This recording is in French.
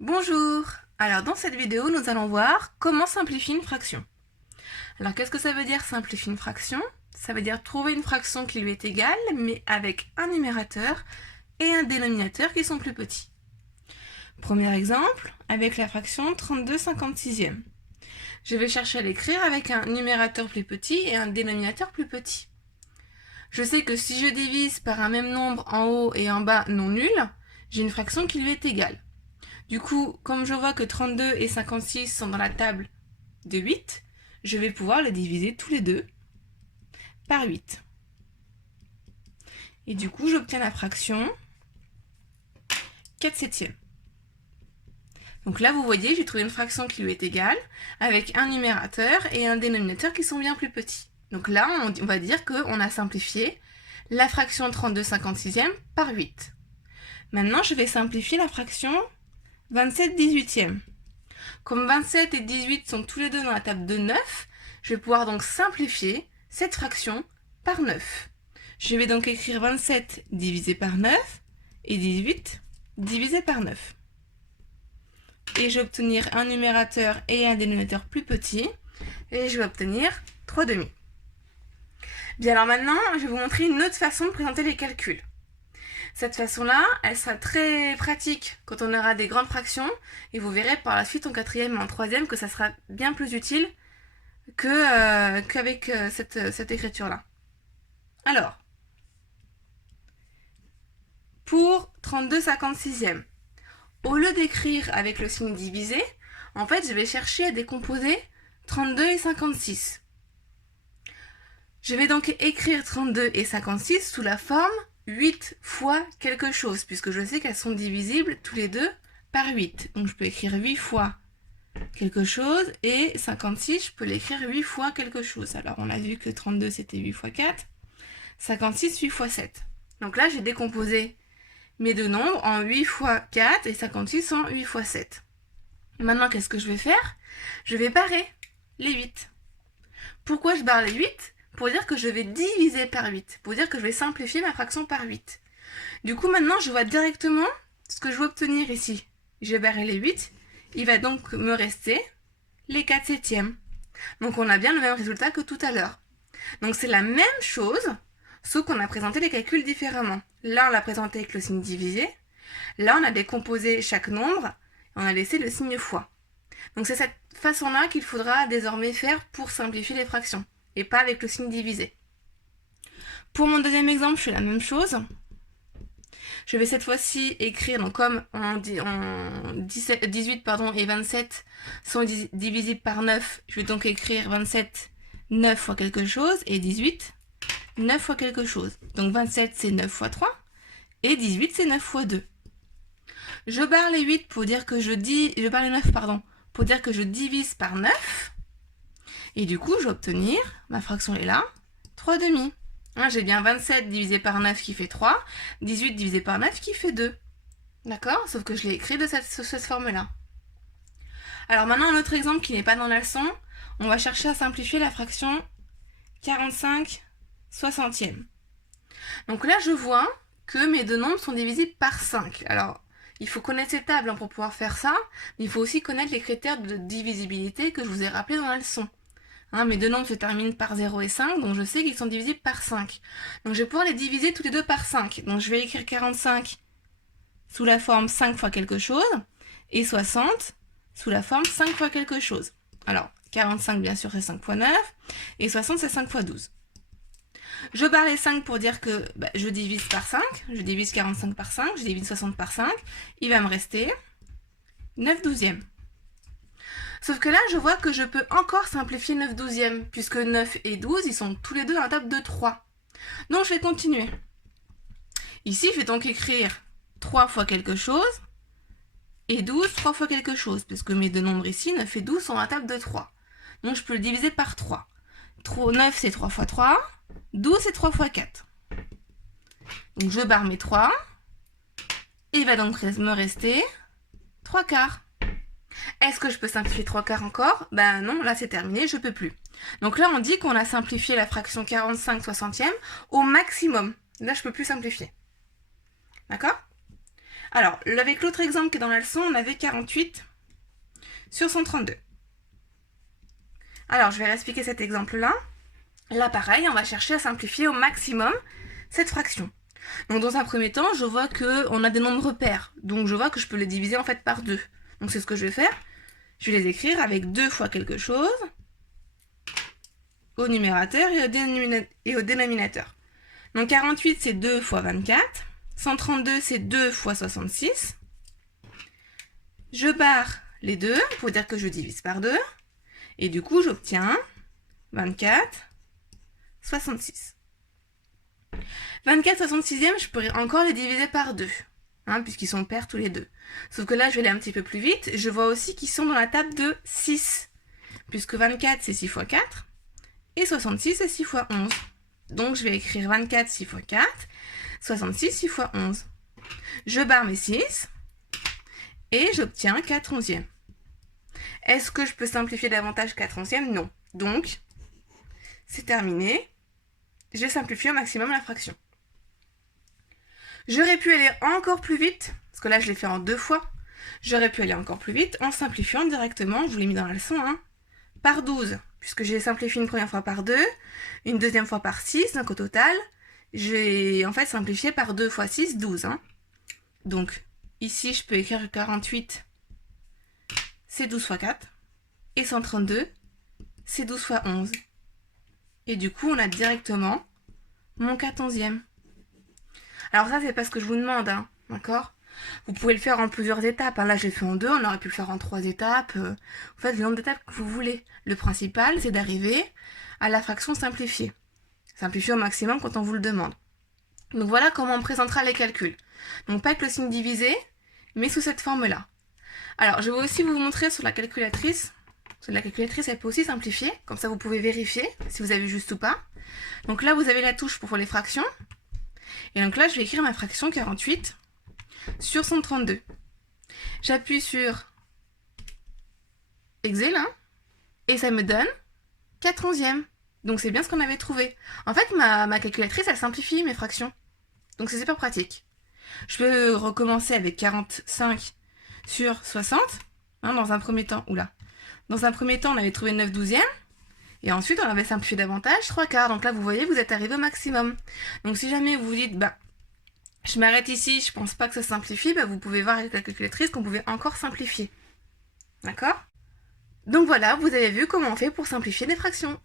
Bonjour! Alors dans cette vidéo, nous allons voir comment simplifier une fraction. Alors qu'est-ce que ça veut dire simplifier une fraction? Ça veut dire trouver une fraction qui lui est égale, mais avec un numérateur et un dénominateur qui sont plus petits. Premier exemple, avec la fraction 32/56e. Je vais chercher à l'écrire avec un numérateur plus petit et un dénominateur plus petit. Je sais que si je divise par un même nombre en haut et en bas non nul, j'ai une fraction qui lui est égale. Du coup, comme je vois que 32 et 56 sont dans la table de 8, je vais pouvoir les diviser tous les deux par 8. Et du coup, j'obtiens la fraction 4/7. Donc là, vous voyez, j'ai trouvé une fraction qui lui est égale, avec un numérateur et un dénominateur qui sont bien plus petits. Donc là, on va dire qu'on a simplifié la fraction 32/56e par 8. Maintenant, je vais simplifier la fraction 27/18e. Comme 27 et 18 sont tous les deux dans la table de 9, je vais pouvoir donc simplifier cette fraction par 9. Je vais donc écrire 27 divisé par 9 et 18 divisé par 9. Et je vais obtenir un numérateur et un dénominateur plus petit, et je vais obtenir 3/2. Bien, alors maintenant, je vais vous montrer une autre façon de présenter les calculs. Cette façon-là, elle sera très pratique quand on aura des grandes fractions, et vous verrez par la suite en quatrième et en troisième que ça sera bien plus utile qu'avec cette écriture-là. Alors, pour 32/56e, au lieu d'écrire avec le signe divisé, en fait, je vais chercher à décomposer 32 et 56. Je vais donc écrire 32 et 56 sous la forme 8 fois quelque chose, puisque je sais qu'elles sont divisibles tous les deux par 8. Donc je peux écrire 8 fois quelque chose, et 56, je peux l'écrire 8 fois quelque chose. Alors on a vu que 32 c'était 8 fois 4, 56 8 fois 7. Donc là j'ai décomposé mes deux nombres en 8 fois 4 et 56 en 8 fois 7. Maintenant qu'est-ce que je vais faire? Je vais barrer les 8. Pourquoi je barre les 8? Pour dire que je vais diviser par 8, pour dire que je vais simplifier ma fraction par 8. Du coup, maintenant, je vois directement ce que je vais obtenir ici. J'ai barré les 8, il va donc me rester les 4/7. Donc on a bien le même résultat que tout à l'heure. Donc c'est la même chose, sauf qu'on a présenté les calculs différemment. Là, on l'a présenté avec le signe divisé. Là, on a décomposé chaque nombre, et on a laissé le signe fois. Donc c'est cette façon-là qu'il faudra désormais faire pour simplifier les fractions, et pas avec le signe divisé. Pour mon deuxième exemple, je fais la même chose. Je vais cette fois-ci écrire, donc comme 18 et 27 sont divisibles par 9, je vais donc écrire 27 9 fois quelque chose, et 18 9 fois quelque chose. Donc 27 c'est 9 fois 3, et 18 c'est 9 fois 2. Je barre les 8 pour dire que je barre les 9, pardon, pour dire que je divise par 9. Et du coup, je vais obtenir, ma fraction est là, 3/2. Hein, j'ai bien 27 divisé par 9 qui fait 3, 18 divisé par 9 qui fait 2. D'accord? Sauf que je l'ai écrit de cette forme-là. Alors maintenant, un autre exemple qui n'est pas dans la leçon, on va chercher à simplifier la fraction 45/60e. Donc là, je vois que mes deux nombres sont divisibles par 5. Alors, il faut connaître ces tables pour pouvoir faire ça, mais il faut aussi connaître les critères de divisibilité que je vous ai rappelés dans la leçon. Hein, mes deux nombres se terminent par 0 et 5, donc je sais qu'ils sont divisibles par 5. Donc je vais pouvoir les diviser tous les deux par 5. Donc je vais écrire 45 sous la forme 5 fois quelque chose, et 60 sous la forme 5 fois quelque chose. Alors, 45 bien sûr c'est 5 fois 9, et 60 c'est 5 fois 12. Je barre les 5 pour dire que je divise par 5, je divise 45 par 5, je divise 60 par 5, il va me rester 9/12. Sauf que là, je vois que je peux encore simplifier 9/12, puisque 9 et 12, ils sont tous les deux dans la table de 3. Donc je vais continuer. Ici, je vais donc écrire 3 fois quelque chose, et 12 3 fois quelque chose, puisque mes deux nombres ici, 9 et 12, sont dans la table de 3. Donc je peux le diviser par 3. 9 c'est 3 fois 3, 12 c'est 3 fois 4. Donc je barre mes 3, et il va donc me rester 3/4. Est-ce que je peux simplifier 3/4 encore? Ben non, là c'est terminé, je peux plus. Donc là on dit qu'on a simplifié la fraction 45/60e au maximum. Là je peux plus simplifier. D'accord? Alors, avec l'autre exemple qui est dans la leçon, on avait 48 sur 132. Alors, je vais réexpliquer cet exemple-là. Là, pareil, on va chercher à simplifier au maximum cette fraction. Donc, dans un premier temps, je vois qu'on a des nombres pairs. Donc, je vois que je peux les diviser en fait par 2. Donc, c'est ce que je vais faire. Je vais les écrire avec 2 fois quelque chose au numérateur et au dénominateur. Donc, 48, c'est 2 fois 24. 132, c'est 2 fois 66. Je barre les deux pour dire que je divise par 2. Et du coup, j'obtiens 24, 66. 24 66e, je pourrais encore les diviser par 2, puisqu'ils sont pairs tous les deux. Sauf que là, je vais aller un petit peu plus vite. Je vois aussi qu'ils sont dans la table de 6, puisque 24, c'est 6 fois 4, et 66, c'est 6 fois 11. Donc, je vais écrire 24, 6 fois 4, 66, 6 fois 11. Je barre mes 6, et j'obtiens 4 onzièmes. Est-ce que je peux simplifier davantage 4 onzièmes? Non. Donc, c'est terminé. J'ai simplifié au maximum la fraction. J'aurais pu aller encore plus vite, parce que là, je l'ai fait en 2 fois. J'aurais pu aller encore plus vite en simplifiant directement, je vous l'ai mis dans la leçon, par 12. Puisque j'ai simplifié une première fois par 2, une deuxième fois par 6, donc au total, j'ai en fait simplifié par 2 fois 6, 12. Donc, ici, je peux écrire 48, c'est 12 fois 4. Et 132, c'est 12 fois 11. Et du coup, on a directement mon 4 onzième. Alors ça, c'est pas ce que je vous demande, d'accord? Vous pouvez le faire en plusieurs étapes. Là, j'ai fait en 2, on aurait pu le faire en 3 étapes. Vous faites le nombre d'étapes que vous voulez. Le principal, c'est d'arriver à la fraction simplifiée. Simplifier au maximum quand on vous le demande. Donc voilà comment on présentera les calculs. Donc pas avec le signe divisé, mais sous cette forme-là. Alors, je vais aussi vous montrer sur la calculatrice. Sur la calculatrice, elle peut aussi simplifier. Comme ça, vous pouvez vérifier si vous avez juste ou pas. Donc là, vous avez la touche pour les fractions. Et donc là, je vais écrire ma fraction 48 sur 132. J'appuie sur Excel, et ça me donne 4 onzièmes. Donc c'est bien ce qu'on avait trouvé. En fait, ma calculatrice, elle simplifie mes fractions. Donc c'est super pratique. Je peux recommencer avec 45 sur 60, dans un premier temps. Dans un premier temps, on avait trouvé 9 douzièmes. Et ensuite, on avait simplifié davantage, 3 quarts. Donc là, vous voyez, vous êtes arrivé au maximum. Donc si jamais vous vous dites, je m'arrête ici, je pense pas que ça simplifie, vous pouvez voir avec la calculatrice qu'on pouvait encore simplifier. D'accord? Donc voilà, vous avez vu comment on fait pour simplifier des fractions.